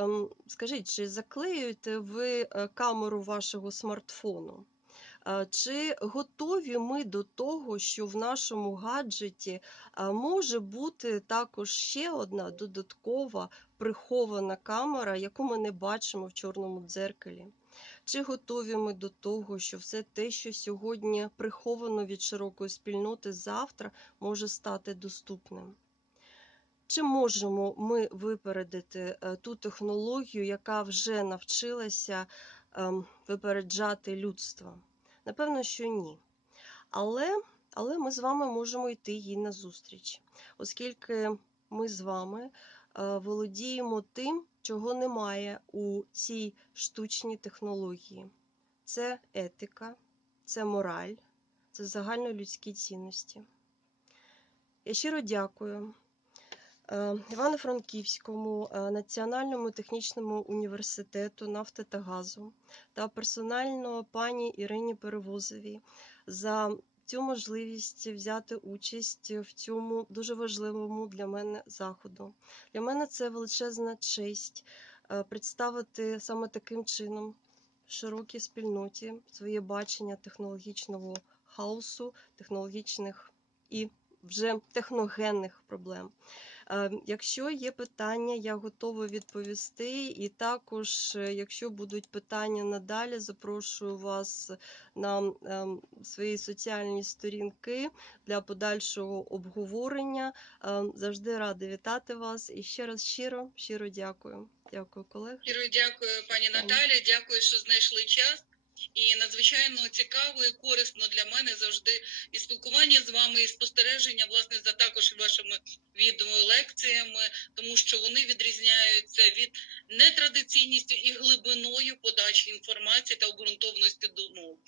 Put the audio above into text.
ем, скажіть, чи заклеюєте ви е, камеру вашого смартфону? Е, Чи готові ми до того, що в нашому гаджеті е, може бути також ще одна додаткова прихована камера, яку ми не бачимо в чорному дзеркалі? Чи готові ми до того, що все те, що сьогодні приховано від широкої спільноти, завтра може стати доступним? Чи можемо ми випередити е, ту технологію, яка вже навчилася ем, випереджати людство? Напевно, що ні. Але, але ми з вами можемо йти їй назустріч, оскільки ми з вами е, володіємо тим, чого немає у цій штучній технології. Це етика, це мораль, це загальнолюдські цінності. Я щиро дякую Івано-Франківському е, національному технічному університету нафти та газу та персонально пані Ірині Перевозовій за цю можливість взяти участь в цьому дуже важливому для мене заходу. Для мене це величезна честь е, представити саме таким чином широкій спільноті своє бачення технологічного хаосу, технологічних і вже техногенних проблем. Е, Якщо є питання, я готова відповісти. І також, е, якщо будуть питання надалі, запрошую вас на ем, свої соціальні сторінки для подальшого обговорення. Ем, Завжди рада вітати вас і ще раз щиро, щиро дякую. Дякую, колеги. Щиро дякую, пані Наталя. Дякую, що знайшли час. І надзвичайно цікаво і корисно для мене завжди і спілкування з вами, і спостереження власне за також вашими відеолекціями, тому що вони відрізняються від нетрадиційністю і глибиною подачі інформації та обґрунтовності думок.